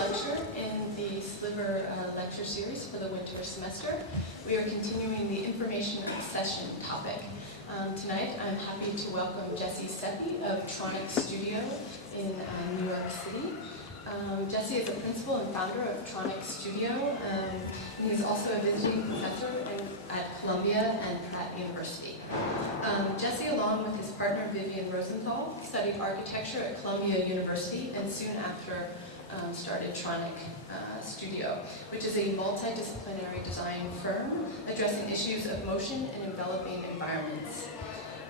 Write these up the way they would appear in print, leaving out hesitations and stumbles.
lecture in the Sliver lecture series for the winter semester. We are continuing the information session topic. Tonight I'm happy to welcome Seppi of Tronic Studio in New York City. Jesse is a principal and founder of Tronic Studio, and he's also a visiting professor at Columbia and Pratt University. Jesse, along with his partner Vivian Rosenthal, studied architecture at Columbia University and soon after started Tronic Studio, which is a multidisciplinary design firm addressing issues of motion and enveloping environments.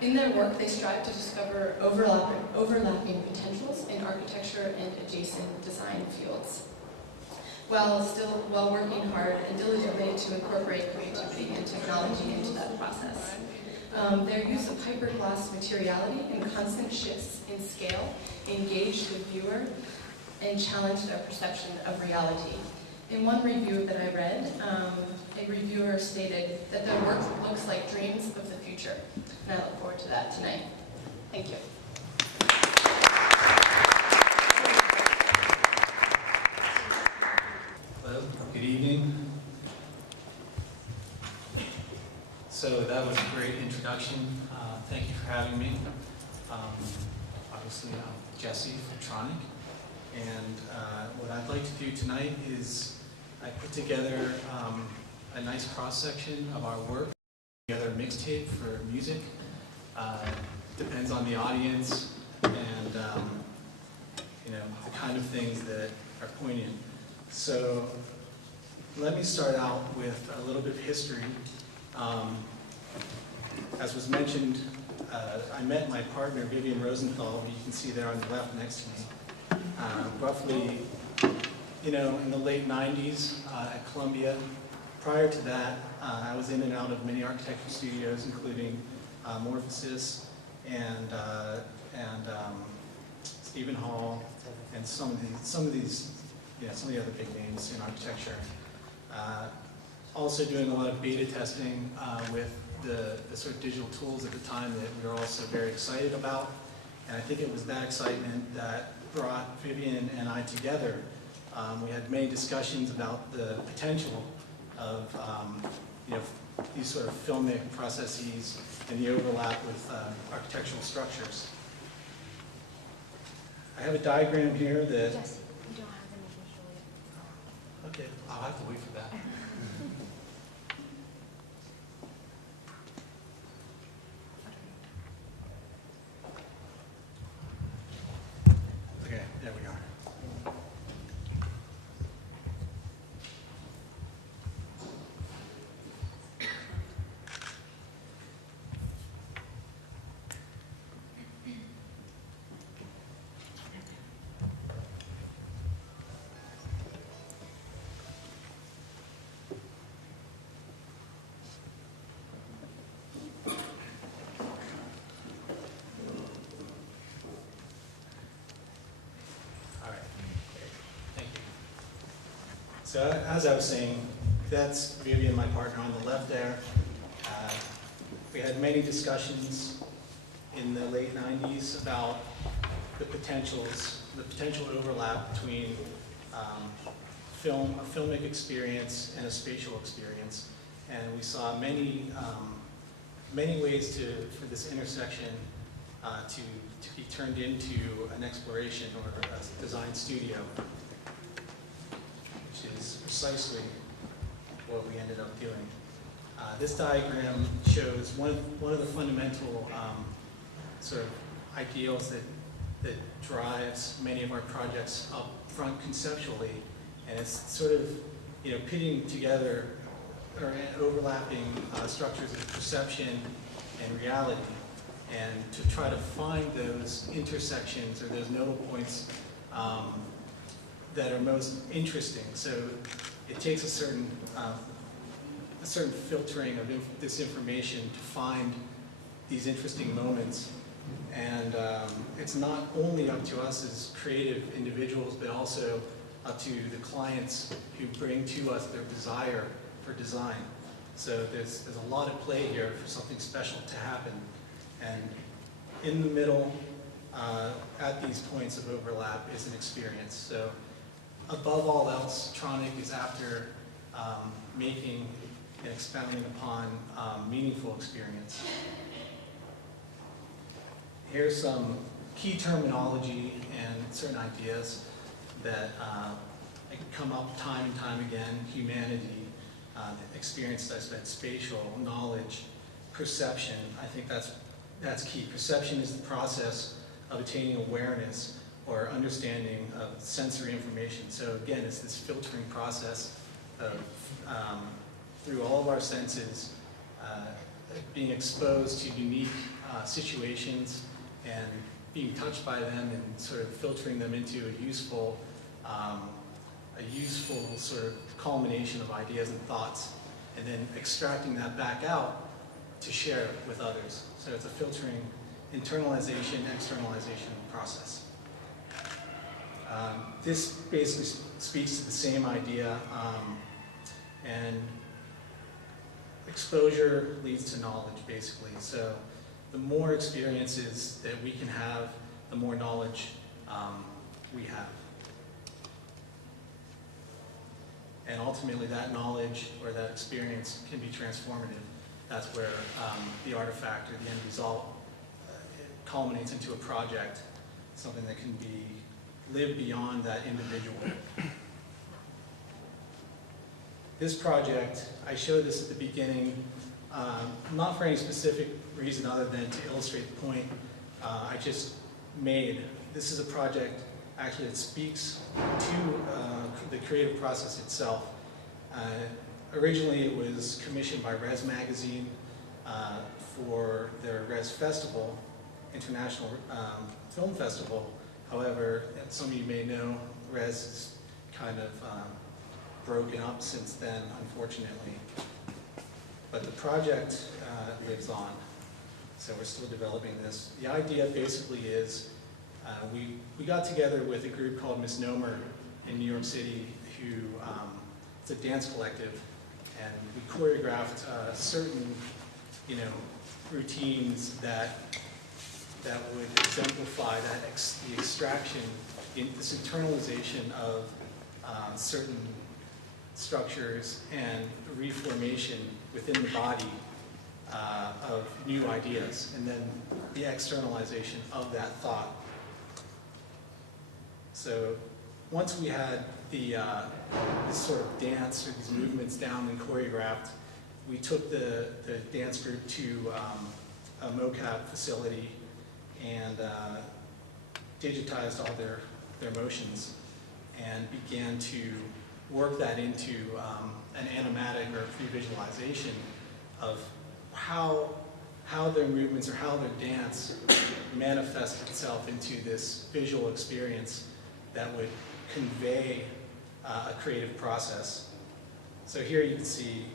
In their work, they strive to discover overlapping potentials in architecture and adjacent design fields, while working hard and diligently to incorporate creativity and technology into that process. Their use of hyperglass materiality and constant shifts in scale engage the viewer and challenge their perception of reality. In one review that I read, a reviewer stated that their work looks like dreams of the future, and I look forward to that tonight. Thank you. Hello, good evening. So that was a great introduction. Thank you for having me. Obviously, I'm Jesse from Tronic, and what I'd like to do tonight is I put together a nice cross-section of our work, together a mixtape for music. Depends on the audience and the kind of things that are poignant. So let me start out with a little bit of history. As was mentioned, I met my partner Vivian Rosenthal, who you can see there on the left next to me, roughly in the late 90s at Columbia. Prior to that, I was in and out of many architecture studios, including Morphosis and Stephen Hall, and some of the other big names in architecture. Also doing a lot of beta testing with the sort of digital tools at the time that we were also very excited about. And I think it was that excitement that brought Vivian and I together. We had many discussions about the potential of these sort of filmic processes and the overlap with architectural structures. I have a diagram here that... Jesse, you don't have anything to show yet. Okay, I'll have to wait for that. Okay, there we are. So as I was saying, that's Vivian, my partner, on the left there. We had many discussions in the late 90s about the potential overlap between a filmic experience and a spatial experience. And we saw many ways for this intersection to be turned into an exploration or a design studio, which is precisely what we ended up doing. This diagram shows one of the fundamental sort of ideals that drives many of our projects up front conceptually, and it's sort of pitting together or overlapping structures of perception and reality, and to try to find those intersections or those nodal points that are most interesting. So it takes a certain filtering of this information to find these interesting moments. And it's not only up to us as creative individuals, but also up to the clients who bring to us their desire for design. So there's a lot at play here for something special to happen. And in the middle, at these points of overlap, is an experience. So above all else, Tronic is after making and expounding upon meaningful experience. Here's some key terminology and certain ideas that come up time and time again. Humanity, experience, that spatial, knowledge, perception. I think that's key. Perception is the process of attaining awareness or understanding of sensory information. So again, it's this filtering process of through all of our senses, being exposed to unique situations and being touched by them and sort of filtering them into a useful sort of culmination of ideas and thoughts, and then extracting that back out to share it with others. So it's a filtering, internalization, externalization process. This basically speaks to the same idea, and exposure leads to knowledge, basically. So the more experiences that we can have, the more knowledge we have. And ultimately that knowledge or that experience can be transformative. That's where the artifact or the end result culminates into a project, something that can be lived beyond that individual. This project, I showed this at the beginning, not for any specific reason other than to illustrate the point I just made. This is a project actually that speaks to the creative process itself. Originally it was commissioned by Res Magazine for their Res Festival, International Film Festival. However, as some of you may know, Res is kind of broken up since then, unfortunately. But the project lives on, so we're still developing this. The idea basically is we got together with a group called Misnomer in New York City, who it's a dance collective, and we choreographed certain, routines that would exemplify the extraction, this internalization of certain structures and reformation within the body of new ideas, and then the externalization of that thought. So once we had this sort of dance or these movements down and choreographed, we took the dance group to a mocap facility and digitized all their motions and began to work that into an animatic or pre-visualization of how their movements or how their dance manifests itself into this visual experience that would convey a creative process. So here you can see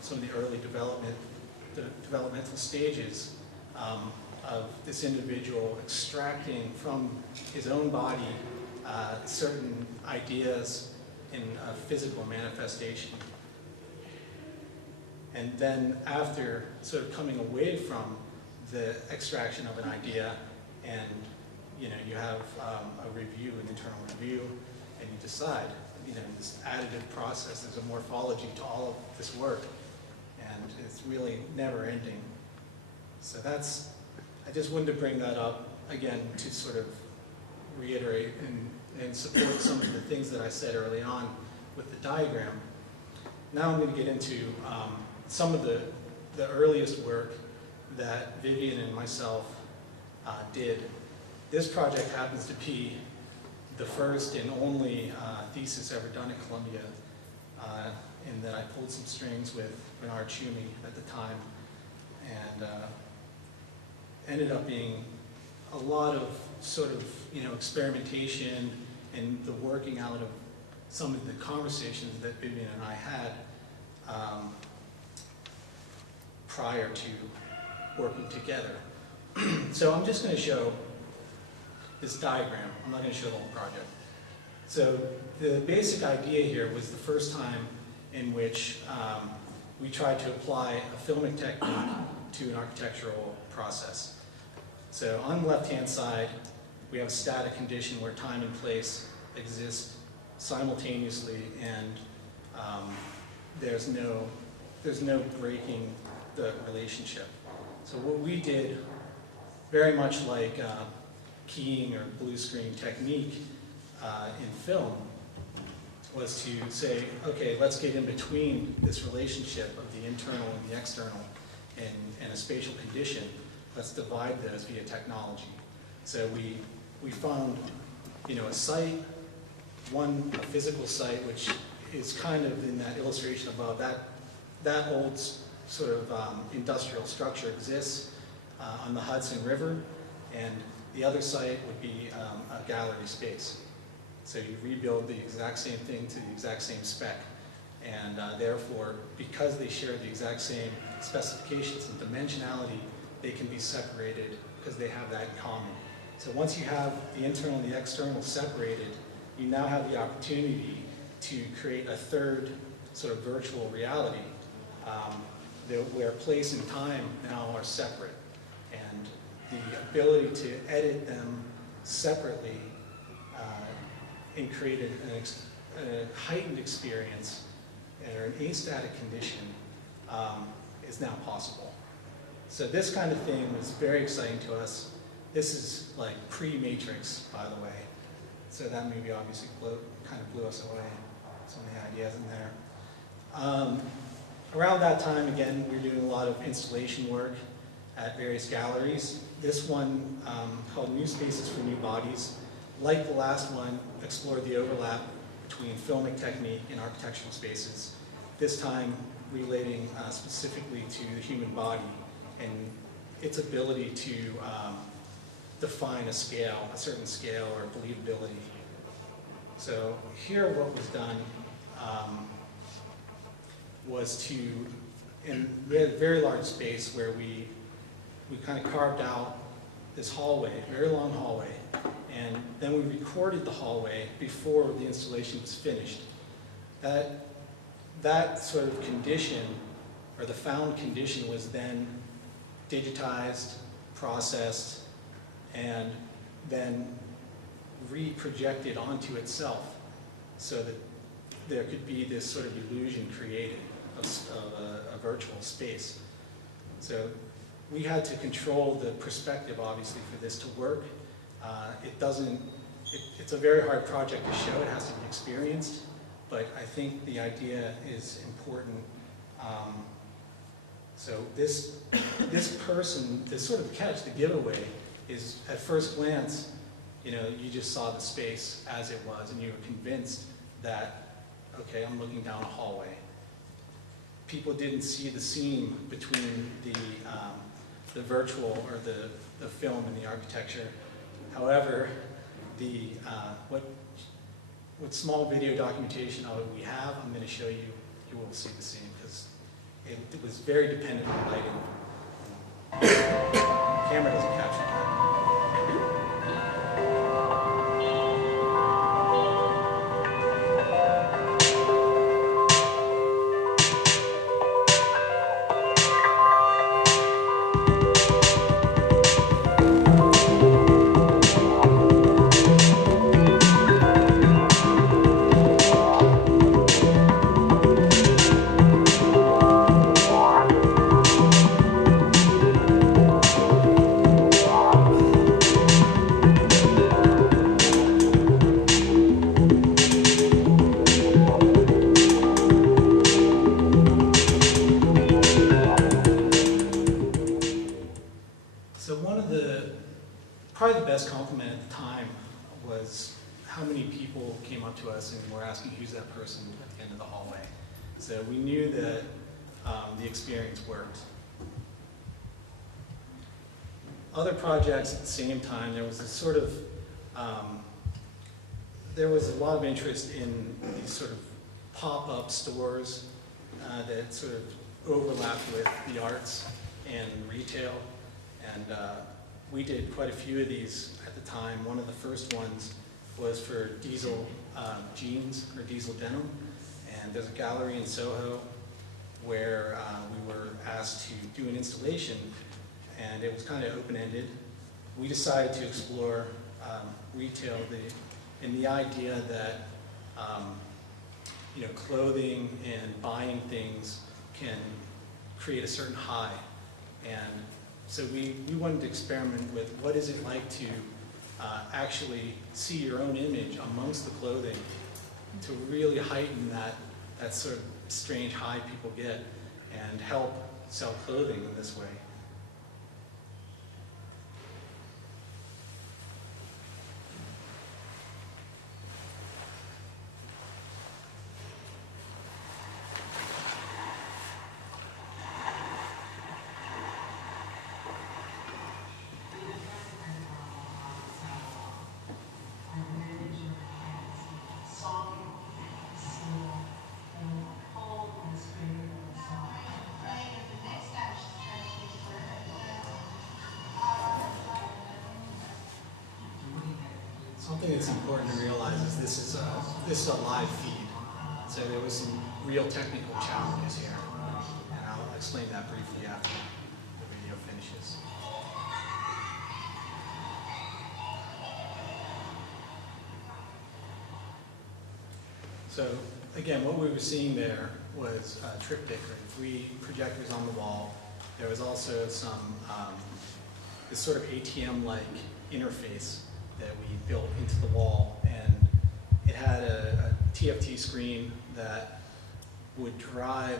some of the early developmental stages of this individual extracting from his own body certain ideas in a physical manifestation. And then after sort of coming away from the extraction of an idea, and you have a review, an internal review, and you decide, this additive process, there's a morphology to all of this work, and it's really never ending. So I just wanted to bring that up again to sort of reiterate and support some of the things that I said early on with the diagram. Now I'm going to get into some of the earliest work that Vivian and myself did. This project happens to be the first and only thesis ever done at Columbia, in that I pulled some strings with Bernard Tschumi at the time, and ended up being a lot of sort of experimentation and the working out of some of the conversations that Vivian and I had prior to working together. So I'm just going to show this diagram. I'm not going to show the whole project. So the basic idea here was the first time in which we tried to apply a filmic technique to an architectural process. So on the left-hand side, we have a static condition where time and place exist simultaneously, and there's no breaking the relationship. So what we did, very much like keying or blue screen technique in film, was to say, okay, let's get in between this relationship of the internal and the external and a spatial condition. Let's divide those via technology. So we found, a site, a physical site, which is kind of in that illustration above. That old sort of industrial structure exists on the Hudson River, and the other site would be a gallery space. So you rebuild the exact same thing to the exact same spec. And therefore, because they share the exact same specifications and dimensionality, they can be separated because they have that in common. So once you have the internal and the external separated, you now have the opportunity to create a third sort of virtual reality where place and time now are separate. And the ability to edit them separately and create a heightened experience or an astatic condition is now possible. So this kind of thing was very exciting to us. This is like pre-Matrix, by the way. So that movie obviously kind of blew us away, some of the ideas in there. Around that time, again, we were doing a lot of installation work at various galleries. This one, called New Spaces for New Bodies, like the last one, explored the overlap between filmic technique and architectural spaces, this time relating specifically to the human body and its ability to define a scale, a certain scale or believability. So here what was done was to, we had a very large space where we kind of carved out this hallway, very long hallway, and then we recorded the hallway before the installation was finished. That sort of condition, or the found condition, was then digitized, processed, and then reprojected onto itself so that there could be this sort of illusion created of a virtual space. So we had to control the perspective, obviously, for this to work. It's a very hard project to show. It has to be experienced, but I think the idea is important. So this person, this sort of catch, the giveaway, is at first glance, you just saw the space as it was, and you were convinced that, okay, I'm looking down a hallway. People didn't see the seam between the virtual or the film and the architecture. However, what small video documentation of it we have, I'm going to show you. You will see the seam because it was very dependent on lighting. The camera doesn't capture that. Probably the best compliment at the time was how many people came up to us and were asking who's that person at the end of the hallway. So we knew that the experience worked. Other projects at the same time, there was a sort of, there was a lot of interest in these sort of pop-up stores that sort of overlapped with the arts and retail. And we did quite a few of these at the time. One of the first ones was for Diesel jeans, or Diesel denim. And there's a gallery in Soho where we were asked to do an installation, and it was kind of open-ended. We decided to explore retail in the idea that clothing and buying things can create a certain high. And so we wanted to experiment with what is it like to actually see your own image amongst the clothing to really heighten that sort of strange high people get and help sell clothing in this way. Something that's important to realize is this is a live feed, so there was some real technical challenges here, and I'll explain that briefly after the video finishes. So again, what we were seeing there was a triptych, or 3 projectors on the wall. There was also some this sort of ATM-like interface that we built into the wall, and it had a TFT screen that would drive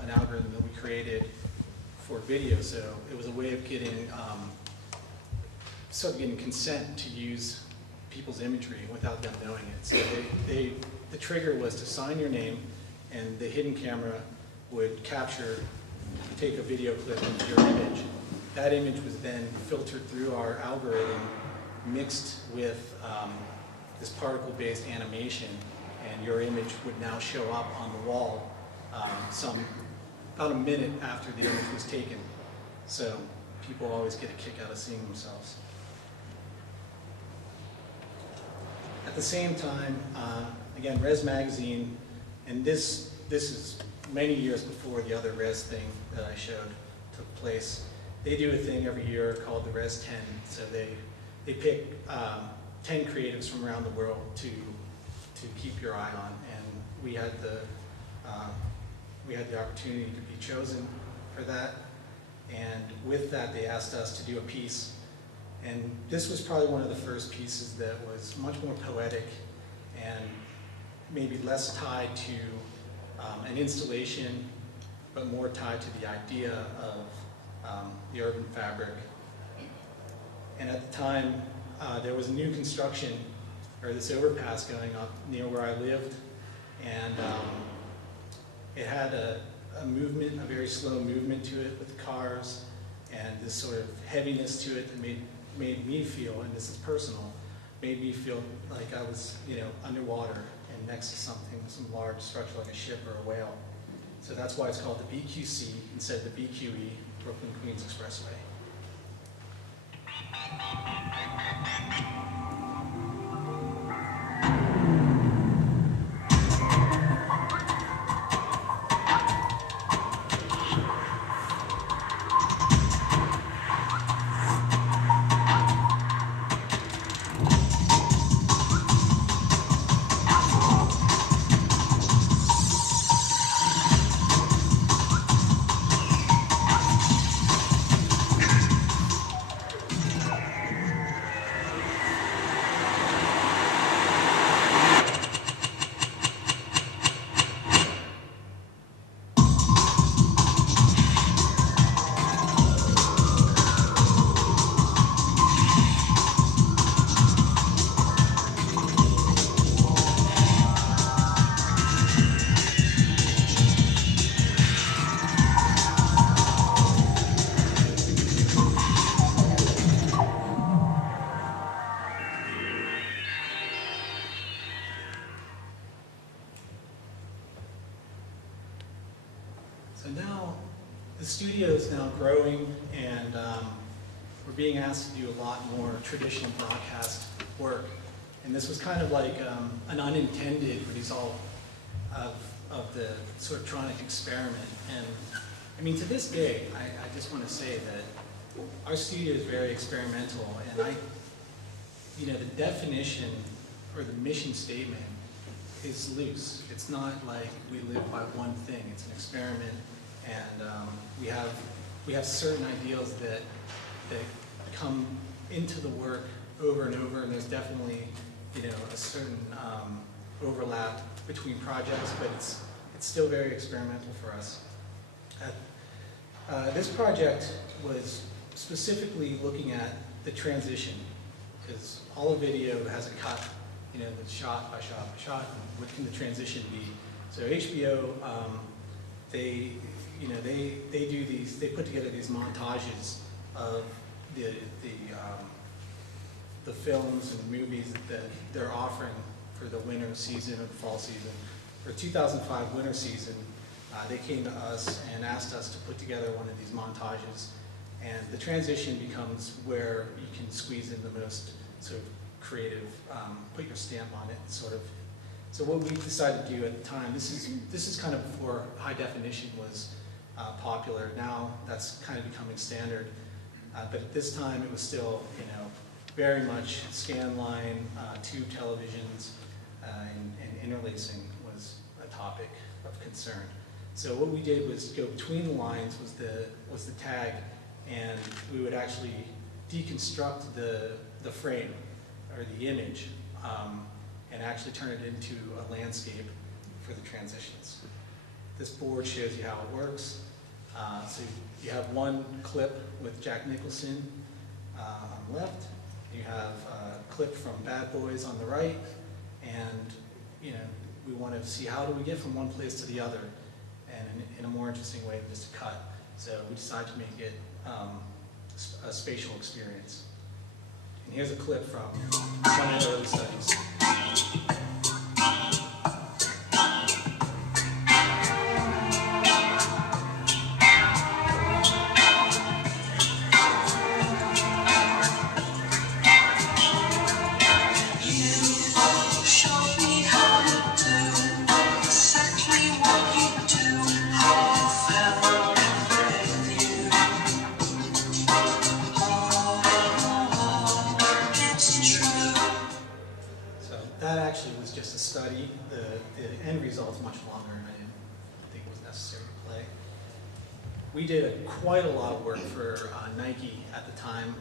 an algorithm that we created for video. So it was a way of getting getting consent to use people's imagery without them knowing it. So the trigger was to sign your name, and the hidden camera would take a video clip of your image. That image was then filtered through our algorithm, mixed with this particle-based animation, and your image would now show up on the wall about a minute after the image was taken. So people always get a kick out of seeing themselves. At the same time, again, Res Magazine, and this is many years before the other Res thing that I showed took place. They do a thing every year called the Res 10. So they pick 10 creatives from around the world to keep your eye on, and we had the opportunity to be chosen for that. And with that, they asked us to do a piece, and this was probably one of the first pieces that was much more poetic and maybe less tied to an installation, but more tied to the idea of the urban fabric. And at the time, there was a new construction, or this overpass going up near where I lived, and it had a movement, a very slow movement to it with the cars, and this sort of heaviness to it that made me feel, and this is personal, made me feel like I was, underwater and next to something, some large structure like a ship or a whale. So that's why it's called the BQC instead of the BQE, Brooklyn Queens Expressway. So now the studio is now growing, and we're being asked to do a lot more traditional broadcast work. And this was kind of like an unintended result of the sort of Tronic experiment. And I mean, to this day, I just want to say that our studio is very experimental, and the definition or the mission statement is loose. It's not like we live by one thing. It's an experiment, and we have certain ideals that come into the work over and over, and there's definitely, you know, a certain overlap between projects, but it's still very experimental for us. This project was specifically looking at the transition, because all the video has a cut, you know, that's shot by shot by shot, and what can the transition be? So HBO, they do these, they put together these montages of the films and movies that they're offering for the winter season or the fall season. For 2005 winter season, they came to us and asked us to put together one of these montages, and the transition becomes where you can squeeze in the most sort of creative, put your stamp on it, sort of. So what we decided to do at the time, this is kind of before high definition was popular. Now that's kind of becoming standard, but at this time it was still, you know, very much scan line, tube televisions, and interlacing was a topic of concern. So what we did was go between the lines was the tag, and we would actually deconstruct the frame or the image and actually turn it into a landscape for the transitions. This board shows you how it works. So you have one clip with Jack Nicholson on the left. You have a clip from Bad Boys on the right, and you know, we want to see how do we get from one place to the other, and in a more interesting way than just a cut. So we decided to make it a spatial experience. And here's a clip from one of the early studies. That actually was just a study. The end result's much longer, and I didn't think it was necessary to play. We did quite a lot of work for Nike at the time.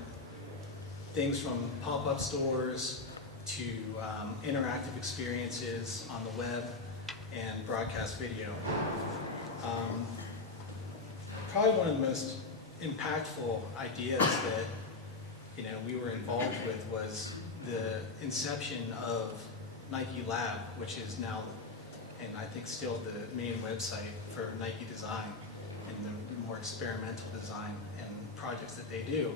Things from pop-up stores to interactive experiences on the web and broadcast video. Probably one of the most impactful ideas that, you know, we were involved with was the inception of Nike Lab, which is now, and I think still, the main website for Nike design and the more experimental design and projects that they do.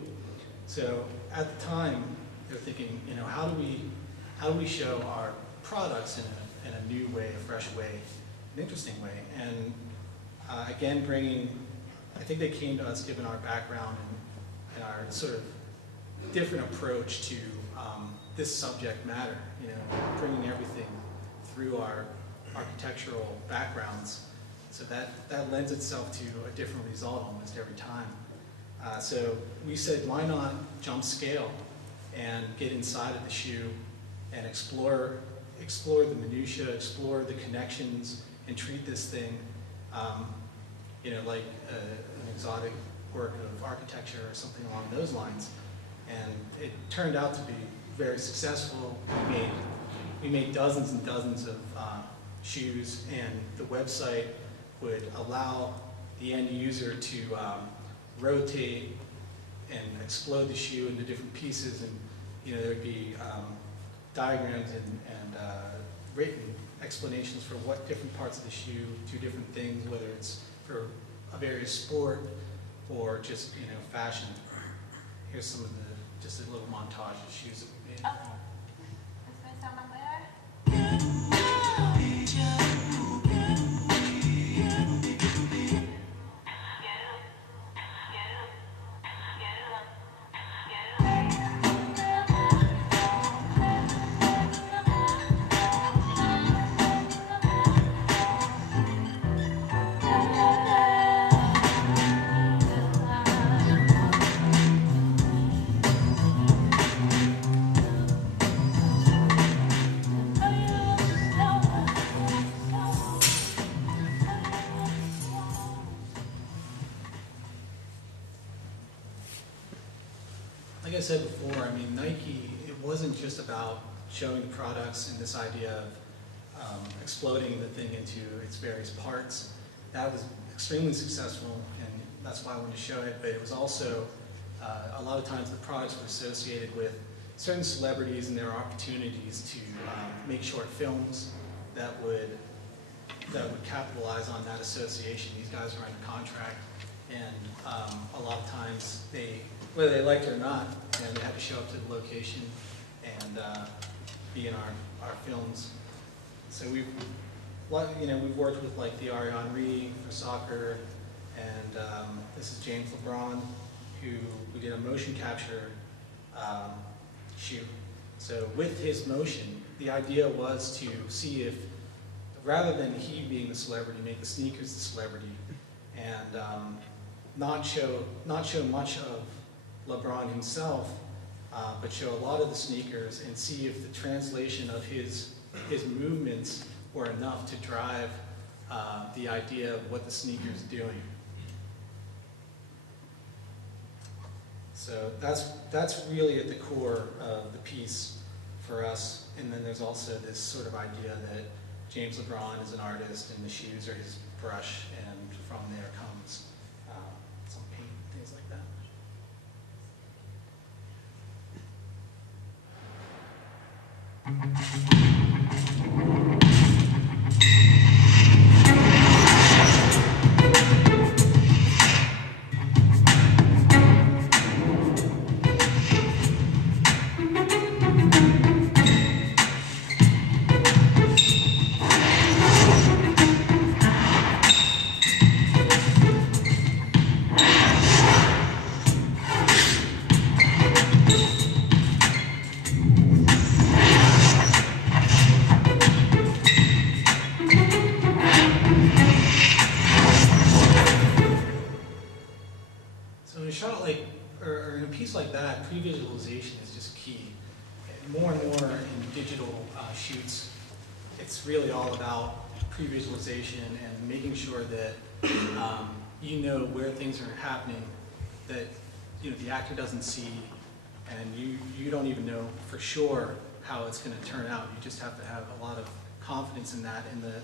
So at the time, they're thinking, you know, how do we show our products in a new way, a fresh way, an interesting way? And again, I think they came to us given our background and our sort of different approach to this subject matter, you know, bringing everything through our architectural backgrounds. So that lends itself to a different result almost every time. So we said, why not jump scale and get inside of the shoe and explore the minutia, explore the connections, and treat this thing, you know, like an exotic work of architecture or something along those lines. And it turned out to be very successful. We made dozens and dozens of shoes, and the website would allow the end user to rotate and explode the shoe into different pieces, and you know, there'd be diagrams and written explanations for what different parts of the shoe do different things, whether it's for a various sport or just, you know, fashion. Here's some of just a little montage of shoes that we made. Okay. This may sound like later. I said before, I mean, Nike, it wasn't just about showing the products and this idea of exploding the thing into its various parts. That was extremely successful, and that's why I wanted to show it, but it was also, a lot of times the products were associated with certain celebrities and their opportunities to make short films that would capitalize on that association. These guys were under contract, and a lot of times whether they liked it or not, they had to show up to the location and be in our films. So we've worked with like the Ariane Henry for soccer, and this is James LeBron, who we did a motion capture shoot. So with his motion, the idea was to see if, rather than he being the celebrity, make the sneakers the celebrity, and not show much of LeBron himself, but show a lot of the sneakers and see if the translation of his movements were enough to drive the idea of what the sneaker is doing. So that's really at the core of the piece for us. And then there's also this sort of idea that James LeBron is an artist and the shoes are his brush, and from there comes some paint, things like that. In a piece like that, pre-visualization is just key. And more and more in digital shoots, it's really all about pre-visualization and making sure that you know where things are happening that the actor doesn't see, and you don't even know for sure how it's going to turn out. You just have to have a lot of confidence in that, and the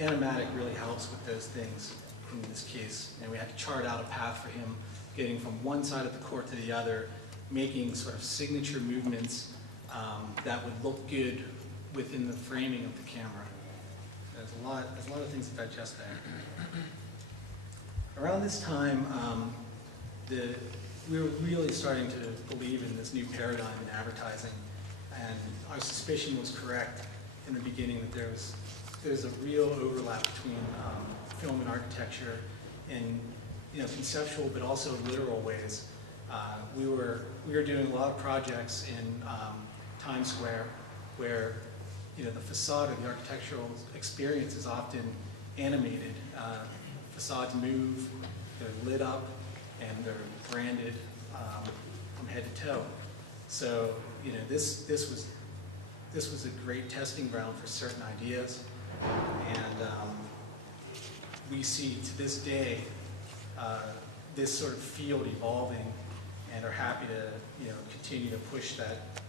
animatic really helps with those things in this case. And we had to chart out a path for him getting from one side of the court to the other, making sort of signature movements that would look good within the framing of the camera. There's a lot of things to digest there. Around this time, we were really starting to believe in this new paradigm in advertising, and our suspicion was correct in the beginning that there's a real overlap between film and architecture in conceptual but also literal ways. We were doing a lot of projects in Times Square where the facade of the architectural experience is often animated. Facades move, they're lit up, and they're branded from head to toe. So this was a great testing ground for certain ideas, and we see to this day this sort of field evolving, and are happy to continue to push that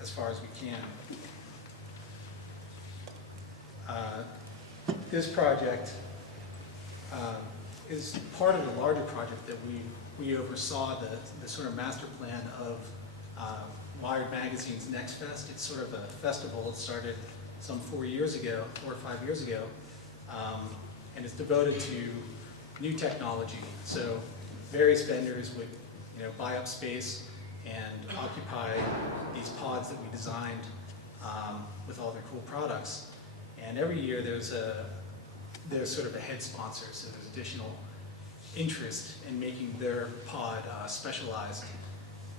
as far as we can. This project is part of a larger project that we oversaw the sort of master plan of Wired Magazine's Next Fest. It's sort of a festival that started some 4 or 5 years ago, and it's devoted to new technology. So various vendors would buy up space and occupy these pods that we designed with all their cool products. And every year there's sort of a head sponsor, so there's additional interest in making their pod specialized.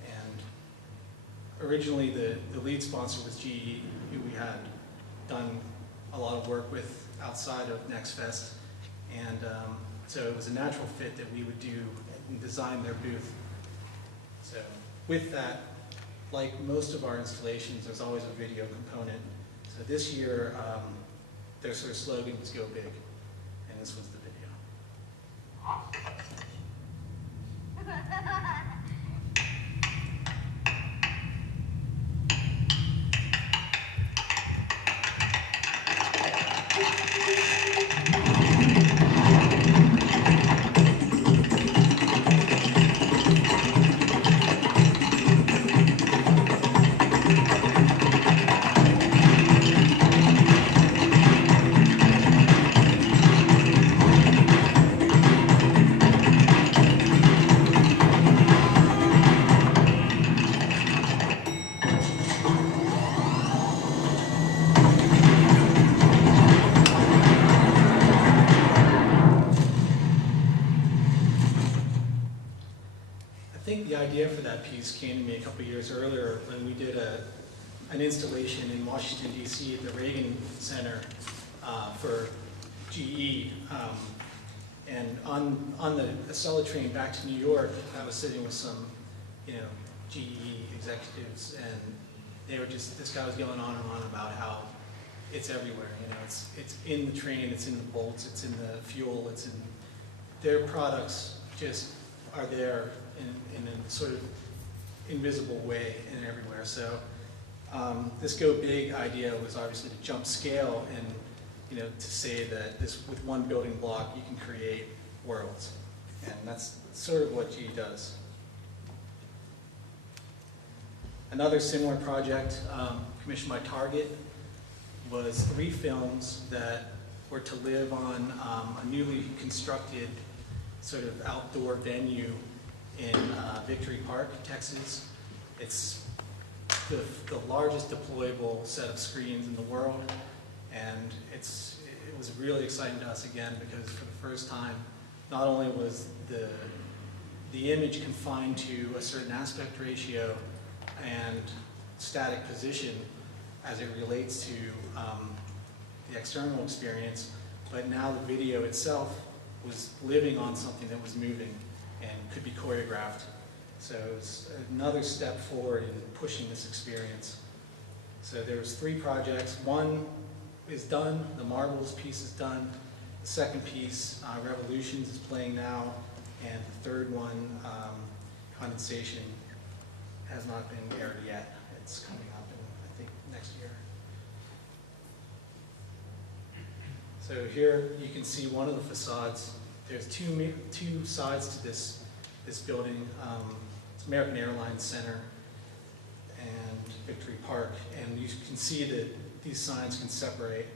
And originally the lead sponsor was GE, who we had done a lot of work with outside of Next Fest. And so it was a natural fit that we would do and design their booth. So with that, like most of our installations, there's always a video component. So this year, their sort of slogan was "Go Big," and this was the video. I think the idea for that piece came to me a couple years earlier when we did an installation in Washington, D.C. at the Reagan Center for GE. And on the Acela train back to New York, I was sitting with some, GE executives, and they were this guy was going on and on about how it's everywhere. It's in the train, it's in the bolts, it's in the fuel, it's in their products just are there in a sort of invisible way and everywhere. So this Go Big idea was obviously to jump scale and to say that with one building block you can create worlds, and that's sort of what GE does. Another similar project commissioned by Target was 3 films that were to live on a newly constructed sort of outdoor venue in Victory Park, Texas. It's the largest deployable set of screens in the world, and it was really exciting to us again because for the first time, not only was the image confined to a certain aspect ratio and static position as it relates to the external experience, but now the video itself was living on something that was moving and could be choreographed. So it was another step forward in pushing this experience. So there was 3 projects. One is done, the Marbles piece is done. The second piece, Revolutions, is playing now. And the third one, Condensation, has not been aired yet. It's coming up in, I think, next year. So here you can see one of the facades. There's two sides to this building. It's American Airlines Center and Victory Park, and you can see that these signs can separate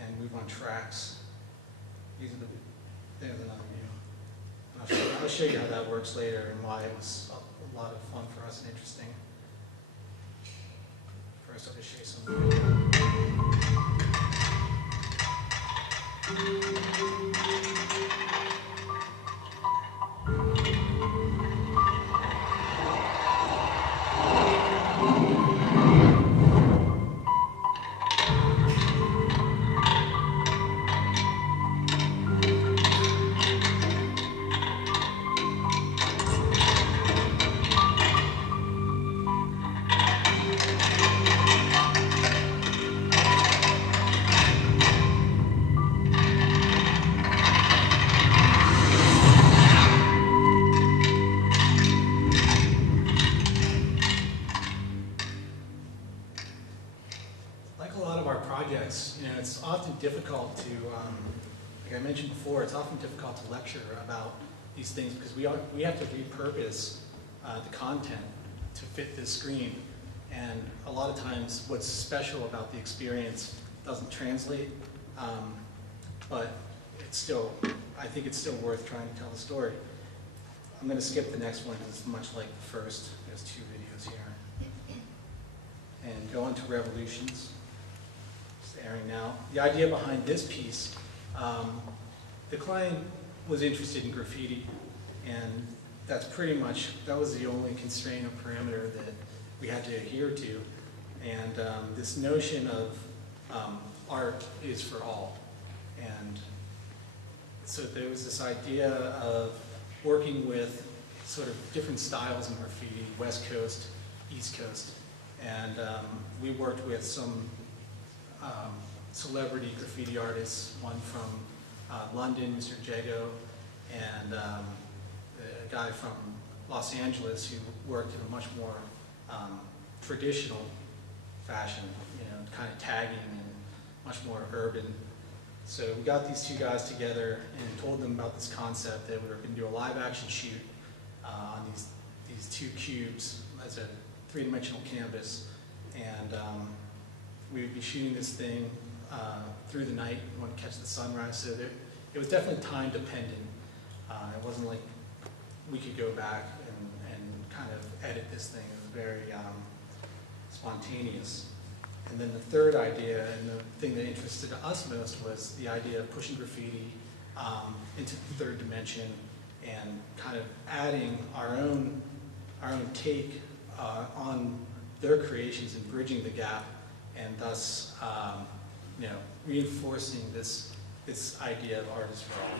and move on tracks. There's another view. And I'll show you how that works later and why it was a lot of fun for us and interesting. First, I'll just show you some it's often difficult to, like I mentioned before, it's often difficult to lecture about these things because we have to repurpose the content to fit this screen. And a lot of times what's special about the experience doesn't translate, but it's still, I think it's still worth trying to tell the story. I'm going to skip the next one because it's much like the first. There's 2 videos here. And go on to Revolutions. Airing now. The idea behind this piece, the client was interested in graffiti, and that's pretty much, that was the only constraint or parameter that we had to adhere to. And this notion of art is for all. And so there was this idea of working with sort of different styles in graffiti, West Coast, East Coast. And we worked with some celebrity graffiti artists, one from London, Mr. Jago, and a guy from Los Angeles who worked in a much more traditional fashion, kind of tagging and much more urban. So we got these two guys together and told them about this concept that we were going to do a live action shoot on these two cubes as a three-dimensional canvas. And we would be shooting this thing through the night. We want to catch the sunrise. So it was definitely time dependent. It wasn't like we could go back and kind of edit this thing. It was very spontaneous. And then the third idea, and the thing that interested us most, was the idea of pushing graffiti into the third dimension and kind of adding our own take on their creations and bridging the gap, and thus reinforcing this idea of art is for all.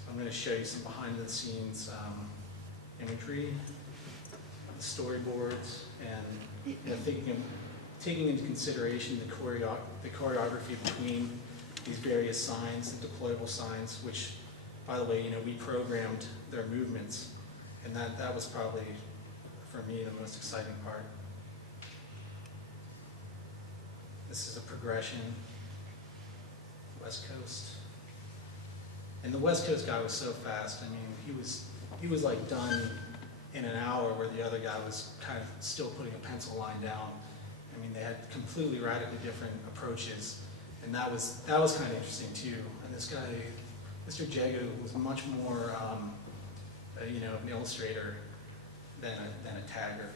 So I'm going to show you some behind the scenes imagery, the storyboards, and taking into consideration the choreography between these various signs, the deployable signs, which, by the way, we programmed their movements, and that was probably, for me, the most exciting part. This is a progression, West Coast. And the West Coast guy was so fast. I mean, he was like done in an hour, where the other guy was kind of still putting a pencil line down. I mean, they had completely radically different approaches, and that was kind of interesting too. And this guy, Mr. Jago, was much more, an illustrator than a tagger.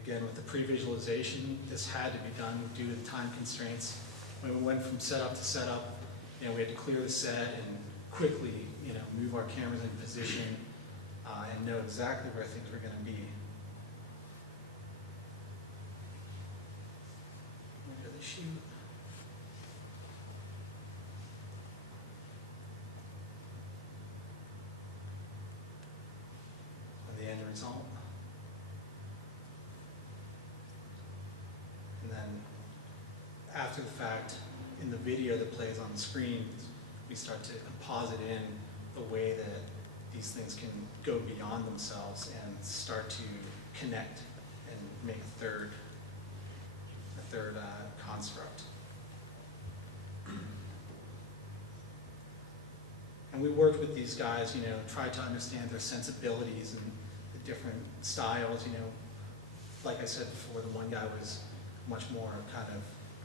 Again, with the pre-visualization, this had to be done due to the time constraints. When we went from setup to setup, we had to clear the set and quickly, move our cameras in position and know exactly where things were going to be. Where did they shoot? And the end result. And then after the fact, in the video that plays on the screen, we start to composite in the way that these things can go beyond themselves and start to connect and make a third construct. And we worked with these guys, tried to understand their sensibilities and the different styles. Like I said before, the one guy was much more kind of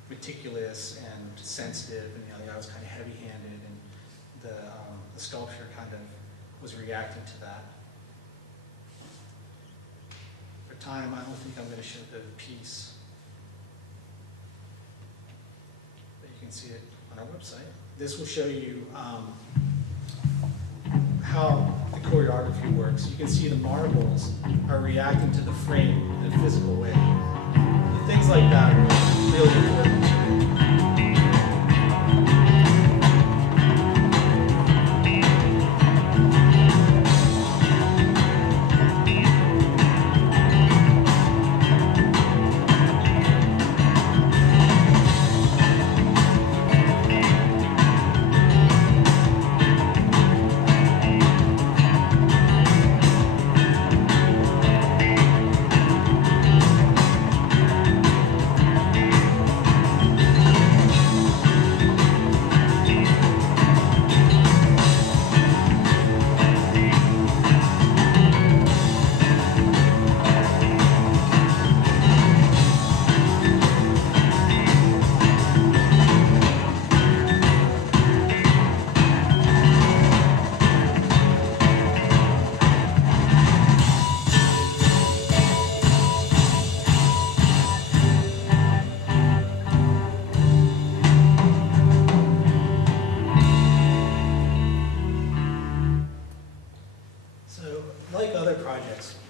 meticulous and sensitive, and the other guy was kind of heavy-handed, and the sculpture kind of was reacting to that. For time, I don't think I'm going to show the piece, but you can see it on our website. This will show you how the choreography works. You can see the marbles are reacting to the frame in a physical way. And things like that are really important.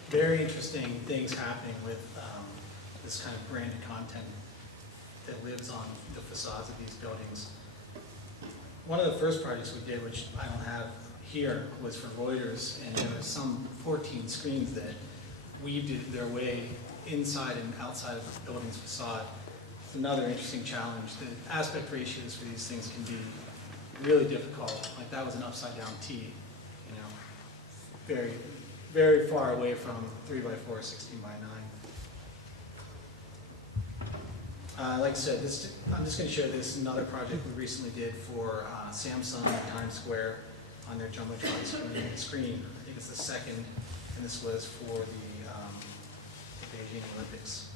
Very interesting things happening with this kind of branded content that lives on the facades of these buildings. One of the first projects we did, which I don't have here, was for Reuters, and there were some 14 screens that weaved their way inside and outside of the building's facade. It's another interesting challenge. The aspect ratios for these things can be really difficult. Like that was an upside down T, very, very far away from 3x4, 16x9. Like I said, I'm just going to show this another project we recently did for Samsung in Times Square on their Jumbotron screen. I think it's the second, and this was for the Beijing Olympics.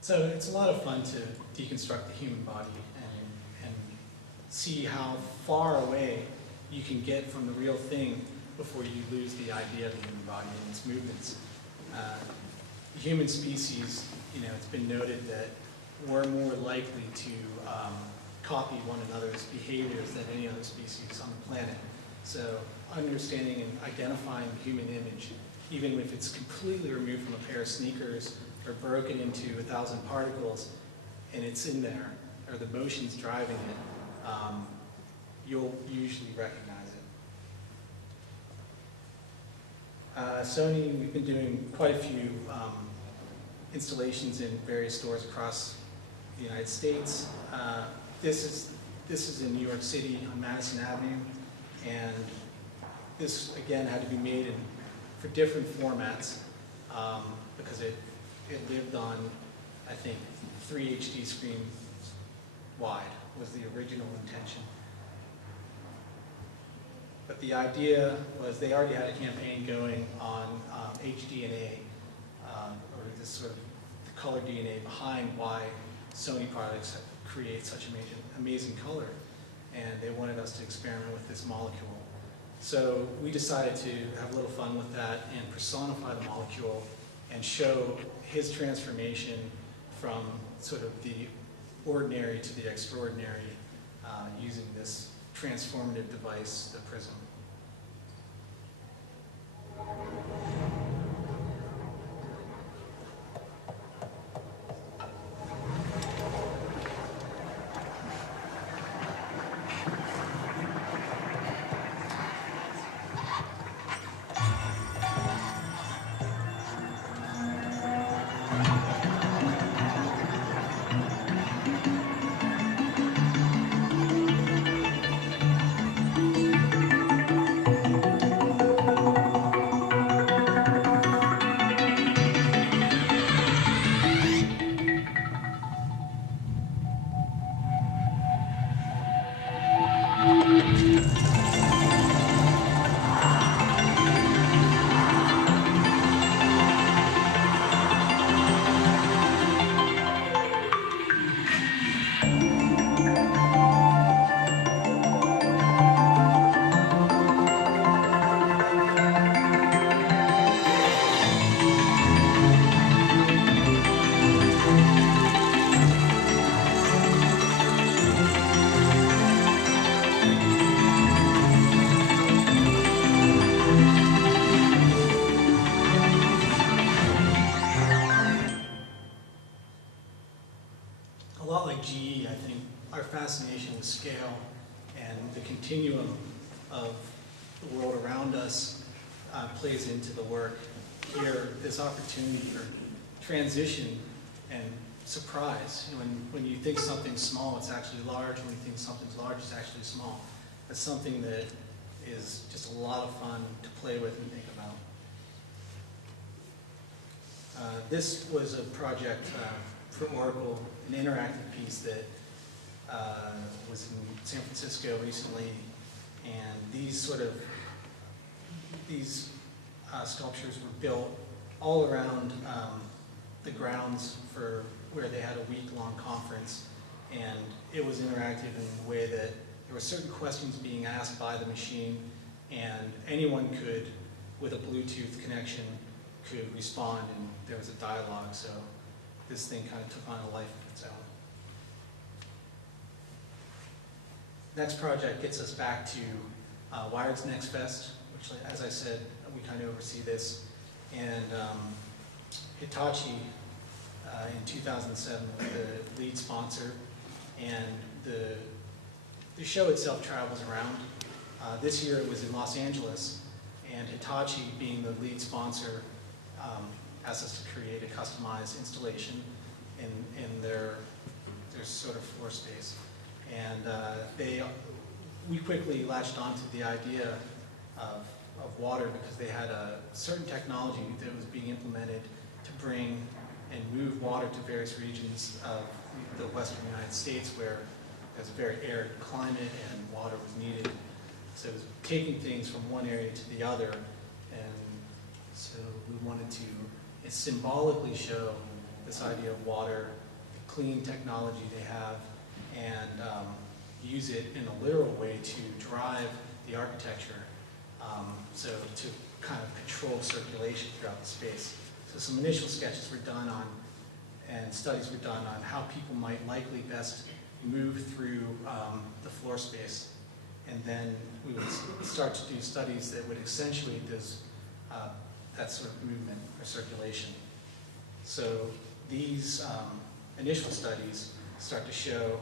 So it's a lot of fun to deconstruct the human body and see how far away you can get from the real thing before you lose the idea of the human body and its movements. The human species, it's been noted that we're more likely to copy one another's behaviors than any other species on the planet. So understanding and identifying the human image, even if it's completely removed from a pair of sneakers or broken into 1,000 particles, and it's in there, or the motion's driving it, you'll usually recognize it. Sony, we've been doing quite a few installations in various stores across the United States. This is in New York City on Madison Avenue, and this again had to be made for different formats because it lived on, I think, 3 HD screens wide was the original intention. But the idea was they already had a campaign going on HDNA, or this sort of the color DNA behind why Sony products create such amazing color. And they wanted us to experiment with this molecule. So we decided to have a little fun with that and personify the molecule and show his transformation from sort of the ordinary to the extraordinary using this transformative device, the prism. A lot like GE, I think our fascination with scale and the continuum of the world around us plays into the work. Here, this opportunity for transition and surprise. When you think something's small, it's actually large. When you think something's large, it's actually small. That's something that is just a lot of fun to play with and think about. This was a project for Oracle, an interactive piece that was in San Francisco recently, and these sculptures were built all around the grounds for where they had a week-long conference, and it was interactive in the way that there were certain questions being asked by the machine, and anyone could, with a Bluetooth connection, could respond, and there was a dialogue, so this thing kind of took on a life of its own. Next project gets us back to Wired's Next Fest, which, as I said, we kind of oversee this, and Hitachi in 2007 was the lead sponsor, and the show itself travels around. This year it was in Los Angeles, and Hitachi, being the lead sponsor, asked us to create a customized installation in their sort of floor space. And we quickly latched onto the idea of water because they had a certain technology that was being implemented to bring and move water to various regions of the western United States where there's a very arid climate and water was needed. So it was taking things from one area to the other, and so we wanted to symbolically show this idea of water, the clean technology they have, and use it in a literal way to drive the architecture, so to kind of control circulation throughout the space. So some initial sketches were done on, and studies were done on how people might likely best move through the floor space. And then we would start to do studies that would accentuate this, that sort of movement or circulation. So these initial studies start to show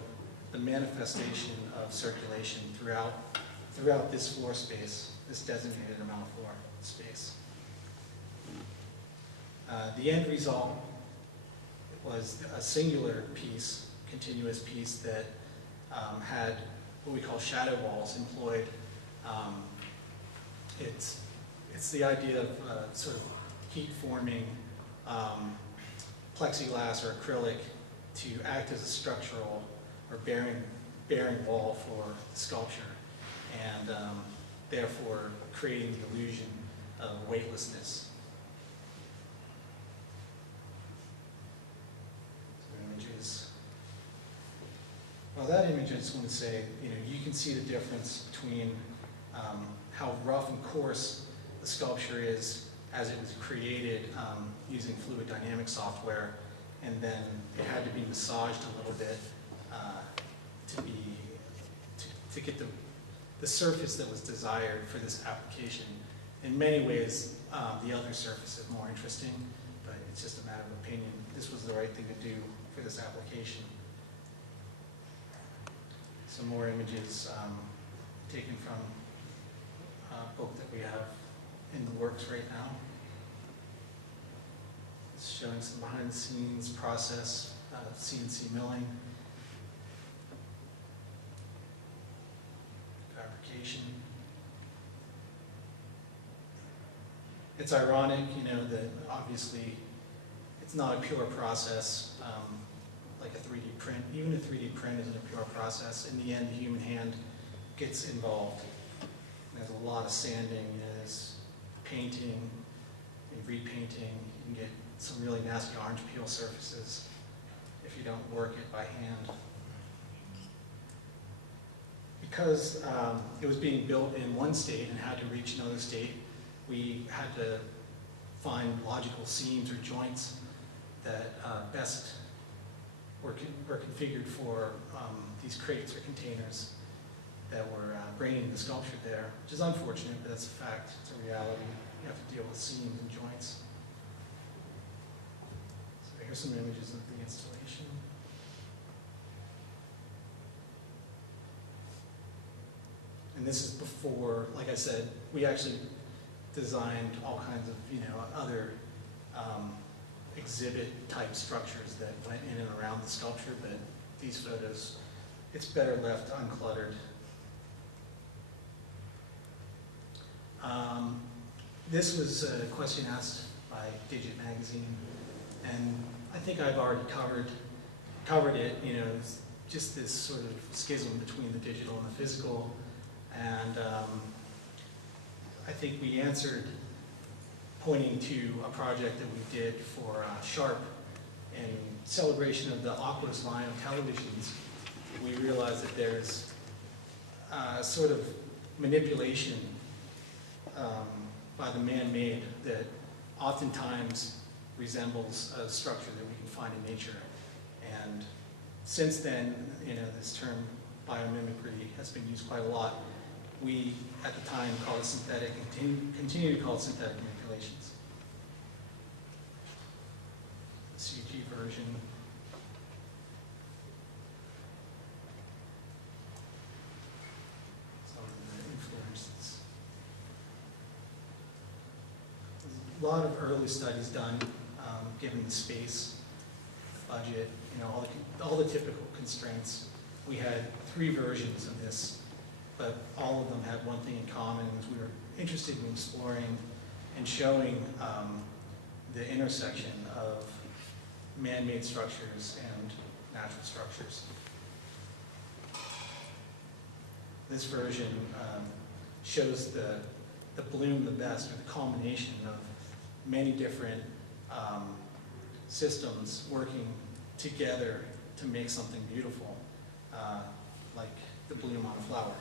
the manifestation of circulation throughout this floor space, this designated amount of floor space. The end result was a singular piece, continuous piece that had what we call shadow walls employed. It's the idea of sort of heat forming plexiglass or acrylic to act as a structural or bearing wall for the sculpture, and therefore creating the illusion of weightlessness. Images. Well, that image, I just want to say, you can see the difference between how rough and coarse the sculpture is as it was created using fluid dynamic software, and then it had to be massaged a little bit to get the surface that was desired for this application. In many ways, the other surface is more interesting, but it's just a matter of opinion. This was the right thing to do for this application. Some more images taken from a book that we have in the works right now. It's showing some behind the scenes process, CNC milling, fabrication. It's ironic, that obviously it's not a pure process, like a 3D print. Even a 3D print isn't a pure process. In the end, the human hand gets involved. There's a lot of sanding, there's painting and repainting. You can get some really nasty orange peel surfaces if you don't work it by hand. Because it was being built in one state and had to reach another state, we had to find logical seams or joints that best were configured for these crates or containers that were bringing the sculpture there, which is unfortunate, but that's a fact. It's a reality. You have to deal with seams and joints. So here's some images of the installation. And this is before, like I said, we actually designed all kinds of, other exhibit type structures that went in and around the sculpture, but these photos, it's better left uncluttered. This was a question asked by Digit Magazine, and I think I've already covered it, it's just this sort of schism between the digital and the physical, and I think we answered pointing to a project that we did for Sharp in celebration of the Aquos line of televisions. We realized that there's sort of manipulation by the man-made that oftentimes resembles a structure that we can find in nature. And since then, this term biomimicry has been used quite a lot. We, at the time, called it synthetic and continue to call it synthetic manipulations. The CG version. Some of the influences. There's a lot of early studies done, given the space, the budget, all the typical constraints. We had 3 versions of this, but all of them had one thing in common, was we were interested in exploring and showing the intersection of man-made structures and natural structures. This version shows the bloom the best, or the culmination of many different systems working together to make something beautiful, like the bloom on a flower.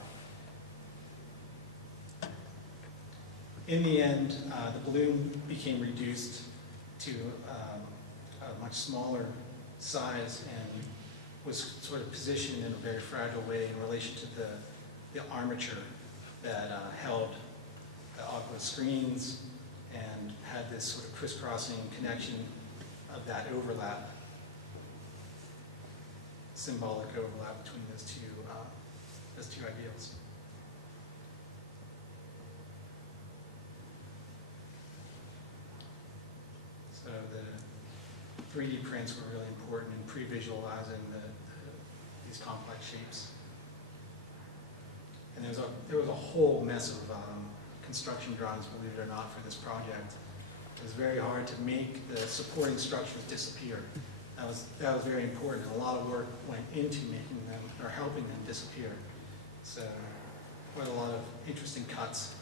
In the end, the bloom became reduced to a much smaller size and was sort of positioned in a very fragile way in relation to the armature that held the aqua screens and had this sort of crisscrossing connection of that overlap, symbolic overlap between those two ideals. So the 3D prints were really important in pre-visualizing these complex shapes. And there was a whole mess of construction drawings, believe it or not, for this project. It was very hard to make the supporting structures disappear. That was very important, and a lot of work went into making them, or helping them disappear. So, quite a lot of interesting cuts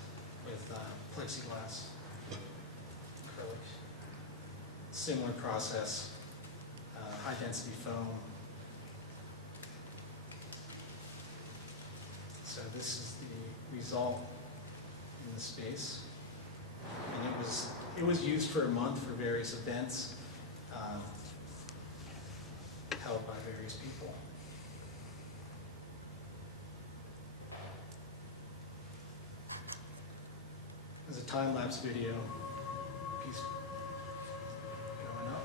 with plexiglass, acrylic. Similar process, high density foam. So this is the result in the space. And it was used for a month for various events held by various people. There's a time-lapse video piece going up.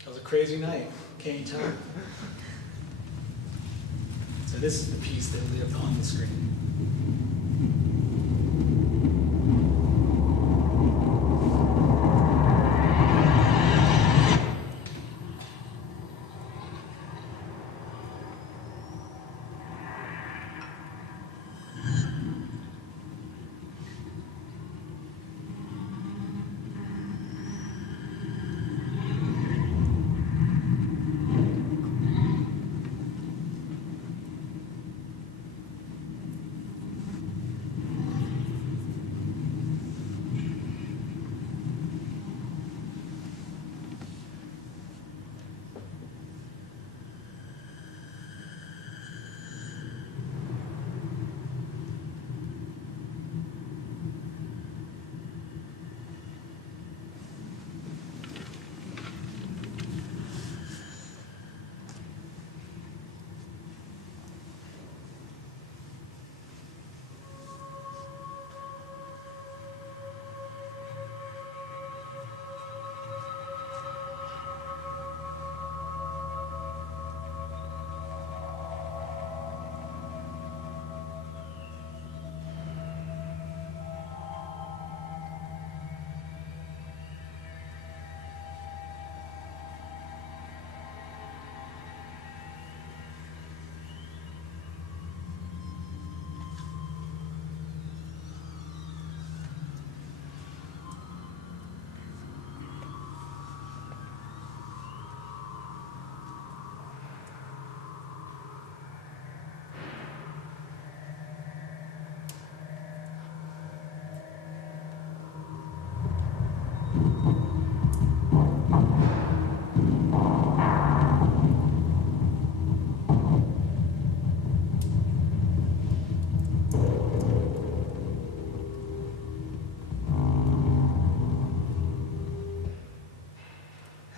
It was a crazy night, can't you tell? So this is the piece that lived on the screen.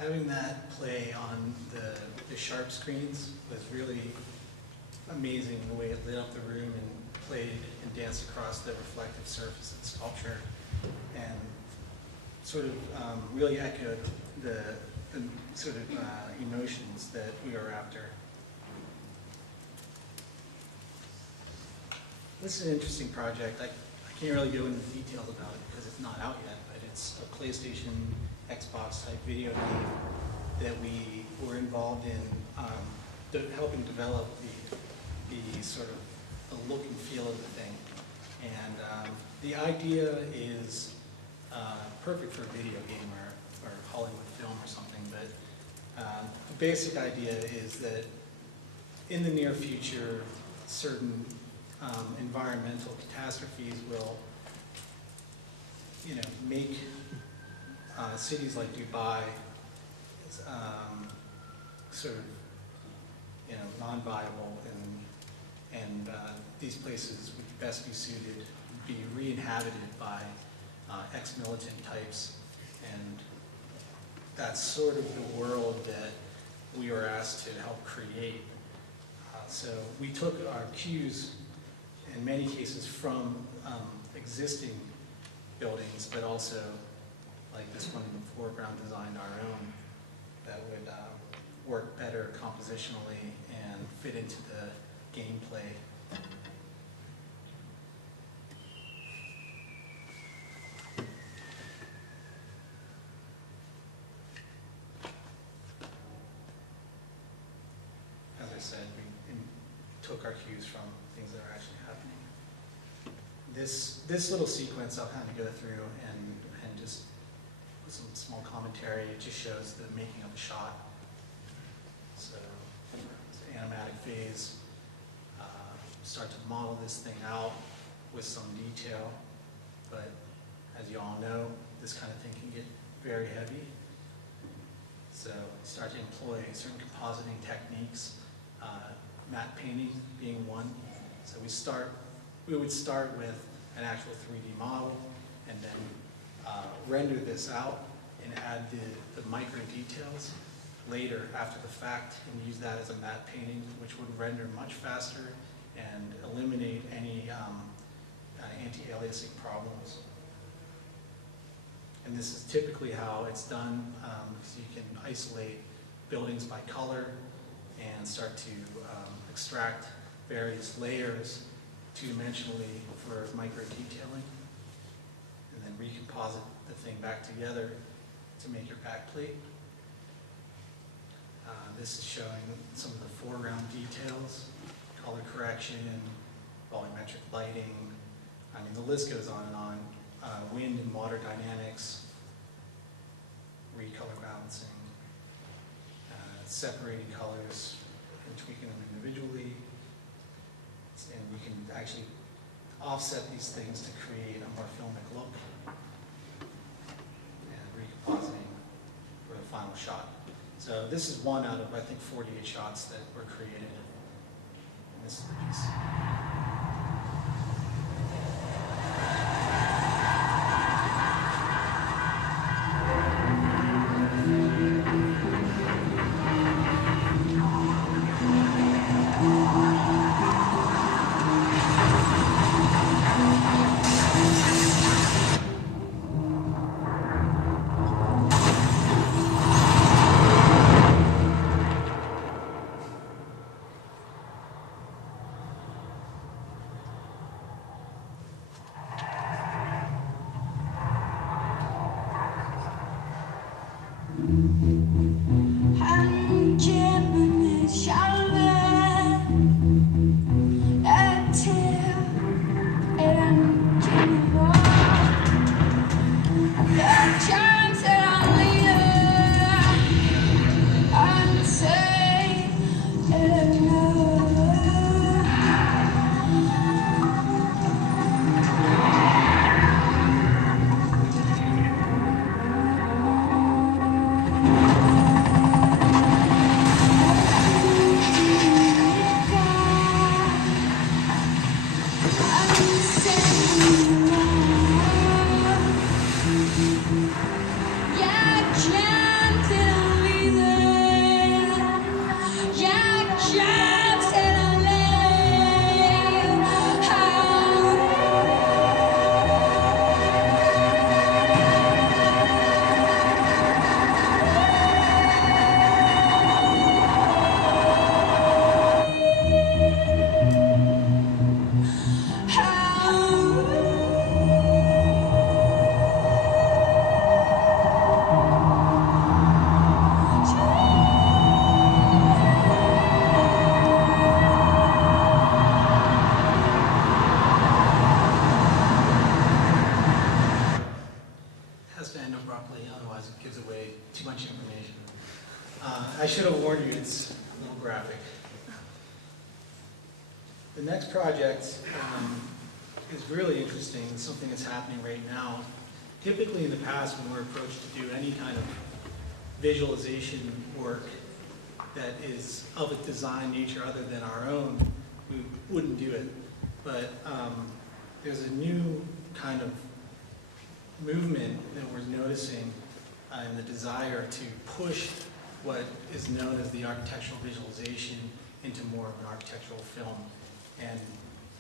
having that play on the sharp screens was really amazing, the way it lit up the room and played and danced across the reflective surface of the sculpture, and sort of really echoed the sort of emotions that we were after. This is an interesting project. I can't really go into details about it because it's not out yet, but it's a PlayStation, Xbox type video game that we were involved in helping develop the sort of the look and feel of the thing. And the idea is perfect for a video game or Hollywood film or something, but the basic idea is that in the near future, certain environmental catastrophes will, make cities like Dubai sort of, non-viable, and these places would best be suited to be re-inhabited by ex-militant types, and that's sort of the world that we were asked to help create. So we took our cues in many cases from existing buildings, but also like this one in the foreground designed our own that would work better compositionally and fit into the gameplay. As I said, we took our cues from things that are actually happening. This little sequence I'll kind of go through and just with some small commentary. It just shows the making of a shot. So it's an animatic phase. Start to model this thing out with some detail, but as you all know, this kind of thing can get very heavy. So start to employ certain compositing techniques, matte painting being one. So we would start with an actual 3D model and then render this out and add the micro details later after the fact and use that as a matte painting, which would render much faster and eliminate any anti-aliasing problems. And this is typically how it's done, because you can isolate buildings by color and start to extract various layers two-dimensionally for micro detailing, and then recomposite the thing back together to make your backplate. This is showing some of the foreground details, color correction, volumetric lighting. I mean, the list goes on and on. Wind and water dynamics, recolor balancing, separating colors and tweaking them individually. And we can actually offset these things to create a more filmic look, and recompositing for the final shot. So this is one out of, I think, 48 shots that were created. And this is the piece. otherwise it gives away too much information. I should have warned you, it's a little graphic. The next project is really interesting. It's something that's happening right now. Typically in the past, when we're approached to do any kind of visualization work that is of a design nature other than our own, we wouldn't do it. But there's a new kind of movement that we're noticing in the desire to push what is known as the architectural visualization into more of an architectural film. And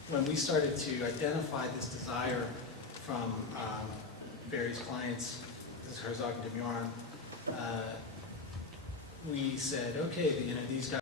when we started to identify this desire from various clients, this is Herzog and Demurn, we said, okay, these guys